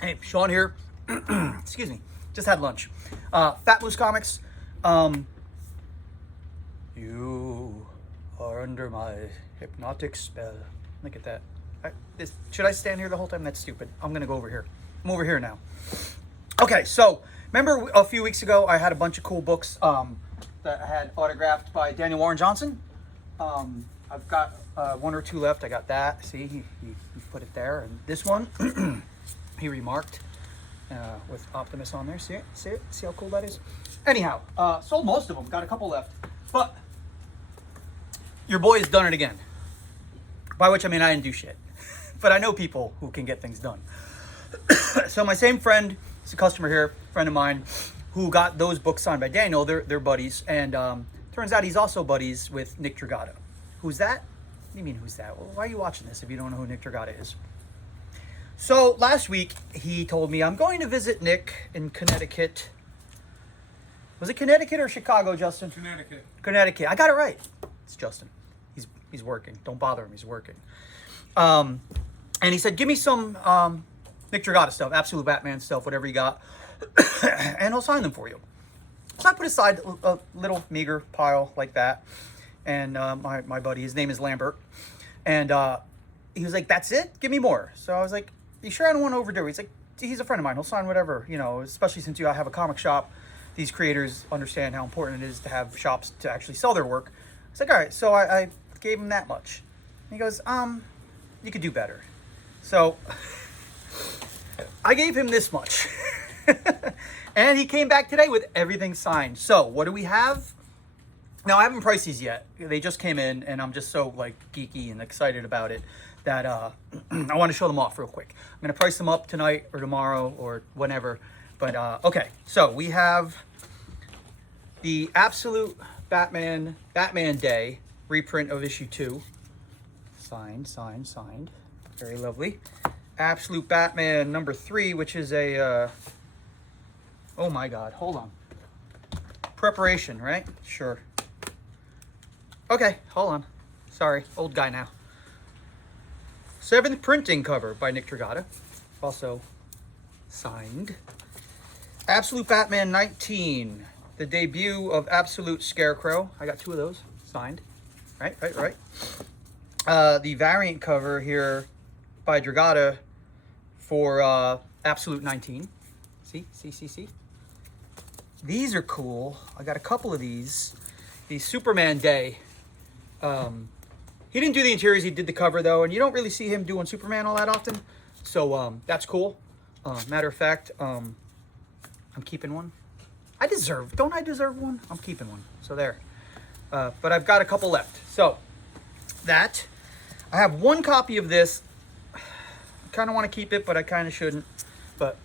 Hey, Sean here. Excuse me. Just had lunch. Fat Blues Comics. You are under my hypnotic spell. Look at that. Should I stand here the whole time? That's stupid. I'm going to go over here. I'm over here now. Okay, so remember a few weeks ago I had a bunch of cool books that I had autographed by Daniel Warren Johnson. I've got one or two left. I got that. See, he put it there. And this one, he remarked with Optimus on there. See it? See it? See how cool that is? Anyhow, sold most of them. Got a couple left. But your boy has done it again. By which I mean I didn't do shit. But I know people who can get things done. So my same friend, he's a customer here, friend of mine, who got those books signed by Daniel. They're buddies. And turns out he's also buddies with Nick Dragotta. Who's that? What do you mean, who's that? Well, why are you watching this if you don't know who Nick Dragotta is? So last week, he told me, I'm going to visit Nick in Connecticut. Was it Connecticut or Chicago, Justin? Connecticut. Connecticut. I got it right. It's Justin. He's working. Don't bother him. He's working. And he said, give me some Nick Dragotta stuff, Absolute Batman stuff, whatever you got, and I'll sign them for you. So I put aside a little meager pile like that. And my buddy, his name is Lambert. And he was like, that's it? Give me more. So I was like, you sure I don't want to overdo it? He's like, he's a friend of mine. He'll sign whatever, you know, especially since you have a comic shop. These creators understand how important it is to have shops to actually sell their work. It's like, all right. So I gave him that much. And he goes, you could do better. So I gave him this much. And he came back today with everything signed. So what do we have? Now, I haven't priced these yet. They just came in, and I'm just so, like, geeky and excited about it that I want to show them off real quick. I'm going to price them up tonight or tomorrow or whenever. But, okay. So, we have the Absolute Batman Day reprint of issue 2. Signed. Very lovely. Absolute Batman number 3, which is a... oh, my God. Hold on. Preparation, right? Sure. Okay, hold on. Sorry, old guy now. 7th printing cover by Nick Dragotta. Also signed. Absolute Batman 19. The debut of Absolute Scarecrow. I got 2 of those signed. Right. The variant cover here by Dragotta for Absolute 19. See? These are cool. I got a couple of these. The Superman Day. He didn't do the interiors, he did the cover though, and you don't really see him doing Superman all that often, so that's cool. Matter of fact, I'm keeping one. Don't I deserve one? I'm keeping one, so there. But I've got a couple left. So that, I have one copy of this. I kind of want to keep it, but I kind of shouldn't. But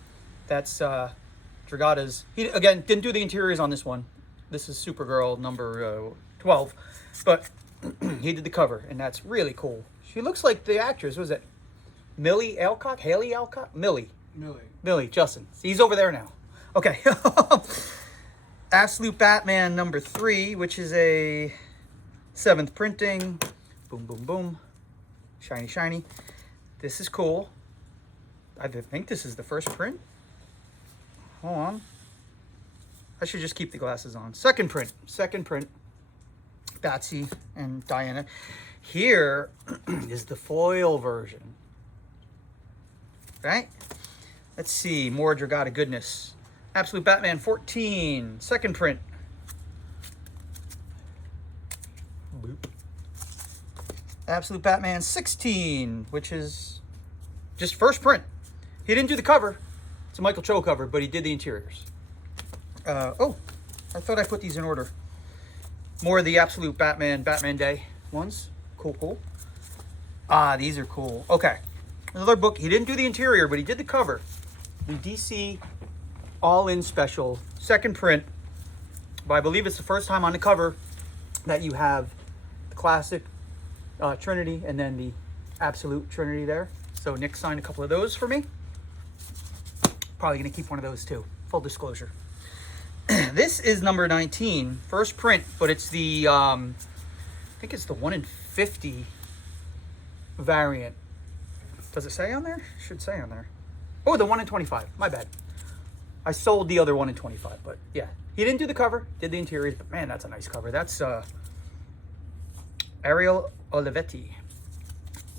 that's Dragotta's. He again didn't do the interiors on this one. This is Supergirl number 12, but he did the cover, and that's really cool. She looks like the actress. Was it Millie Alcock? Haley Alcock? Millie, Justin. He's over there now. Okay. Absolute Batman number 3, which is a 7th printing. Boom. Shiny. This is cool. I think this is the first print. Hold on. I should just keep the glasses on. Second print. Batsy and Diana. Here is the foil version. Right? Let's see. More Dragotta goodness. Absolute Batman 14. Second print. Boop. Absolute Batman 16, which is just first print. He didn't do the cover. It's a Michael Cho cover, but he did the interiors. Oh, I thought I put these in order. More of the Absolute Batman Day ones. Cool. These are cool. Okay. Another book. He didn't do the interior, but he did the cover. The DC All-In Special. Second print. But I believe it's the first time on the cover that you have the classic Trinity and then the Absolute Trinity there. So Nick signed a couple of those for me. Probably going to keep one of those too. Full disclosure. This is number 19, first print, but it's the, I think it's the 1 in 50 variant. Does it say on there? Should say on there. Oh, the 1 in 25. My bad. I sold the other 1 in 25, but yeah. He didn't do the cover, did the interiors, but man, that's a nice cover. That's Ariel Olivetti.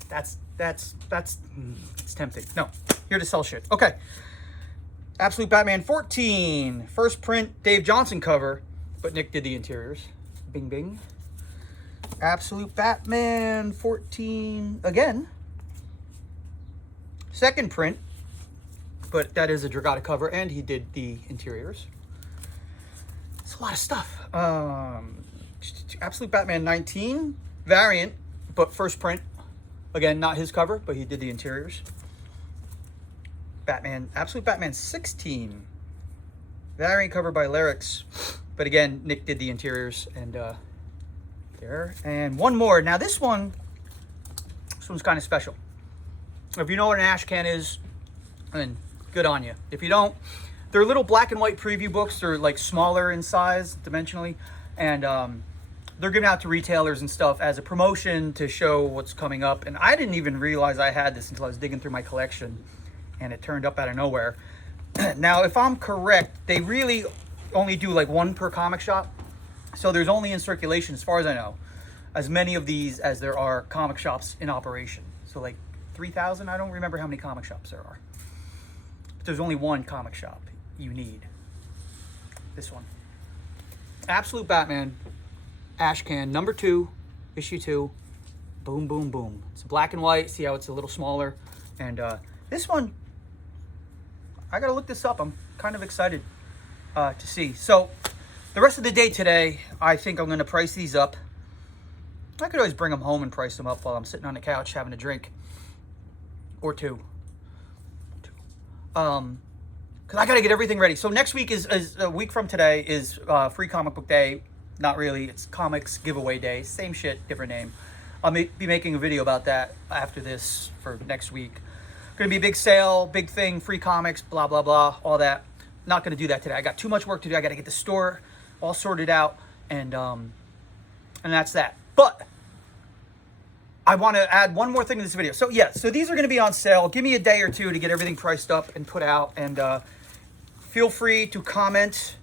That's it's tempting. No, here to sell shit. Okay. Absolute Batman 14. First print, Dave Johnson cover, but Nick did the interiors. Bing, bing. Absolute Batman 14 again. Second print, but that is a Dragotta cover, and he did the interiors. It's a lot of stuff. Absolute Batman 19 variant, but first print. Again, not his cover, but he did the interiors. Absolute Batman 16 variant cover by Lyrics, but again, Nick did the interiors, and there. And one more. Now this one's kind of special. If you know what an ash can is, then good on you. If you don't, they're little black and white preview books. They're like smaller in size dimensionally, and they're given out to retailers and stuff as a promotion to show what's coming up. And I didn't even realize I had this until I was digging through my collection, and it turned up out of nowhere. Now, if I'm correct, they really only do like one per comic shop. So there's only in circulation, as far as I know, as many of these as there are comic shops in operation. So like 3,000, I don't remember how many comic shops there are. But there's only one comic shop you need. This one. Absolute Batman, ash can, number 2, issue 2. Boom, boom, boom. It's black and white. See how it's a little smaller. And this one, I gotta look this up. I'm kind of excited to see. So the rest of the day today, I think I'm gonna price these up. I could always bring them home and price them up while I'm sitting on the couch having a drink or two. Because I got to get everything ready. So next week is a week from today is Free Comic Book Day. Not really. It's Comics Giveaway Day. Same shit, different name. I'll be making a video about that after this for next week. Going to be a big sale, big thing, free comics, blah, blah, blah, all that. Not going to do that today. I got too much work to do. I got to get the store all sorted out, and that's that. But I want to add one more thing to this video. So yeah, so these are going to be on sale. Give me a day or two to get everything priced up and put out. And feel free to comment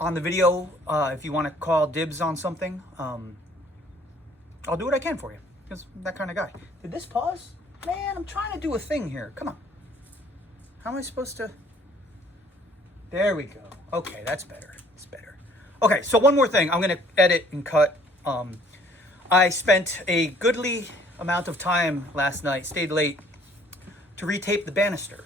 on the video if you want to call dibs on something. I'll do what I can for you, because I'm that kind of guy. Did this pause? Man, I'm trying to do a thing here. Come on. How am I supposed to? There we go. Okay, that's better. It's better. Okay, so one more thing. I'm going to edit and cut. I spent a goodly amount of time last night, stayed late, to retape the banister.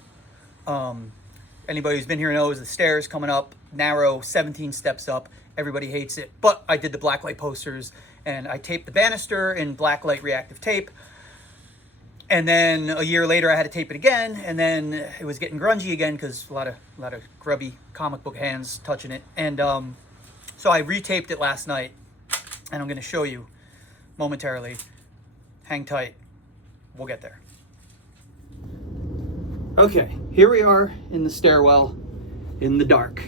Anybody who's been here knows the stairs coming up, narrow, 17 steps up. Everybody hates it. But I did the blacklight posters, and I taped the banister in blacklight reactive tape. And then a year later, I had to tape it again, and then it was getting grungy again because a lot of grubby comic book hands touching it. And so I retaped it last night, and I'm going to show you momentarily. Hang tight. We'll get there. Okay, here we are in the stairwell in the dark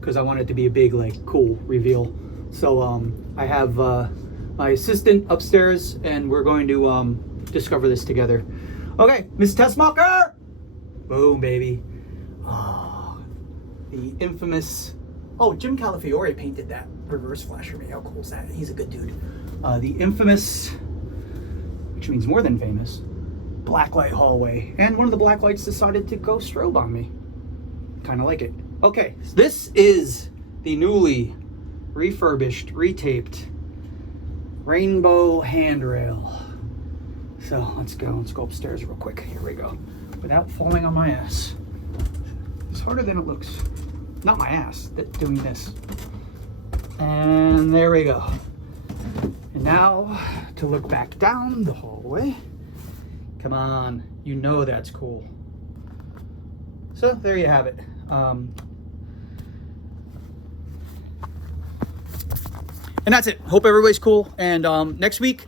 because I want it to be a big, like, cool reveal. So I have my assistant upstairs, and we're going to discover this together. Okay, Miss Tessmacher! Boom, baby. Oh, the infamous... Oh, Jim Calafiore painted that reverse flash for me. How cool is that? He's a good dude. The infamous, which means more than famous, blacklight hallway. And one of the blacklights decided to go strobe on me. Kind of like it. Okay, so this is the newly refurbished, retaped rainbow handrail. So let's go upstairs real quick. Here we go. Without falling on my ass. It's harder than it looks. Not my ass, doing this. And there we go. And now to look back down the hallway. Come on, you know that's cool. So there you have it. And that's it. Hope everybody's cool. And next week,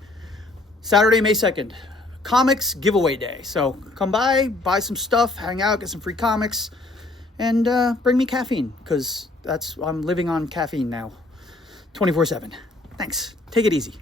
Saturday, May 2nd, Comics Giveaway Day. So come by, buy some stuff, hang out, get some free comics, and bring me caffeine, because I'm living on caffeine now, 24/7. Thanks. Take it easy.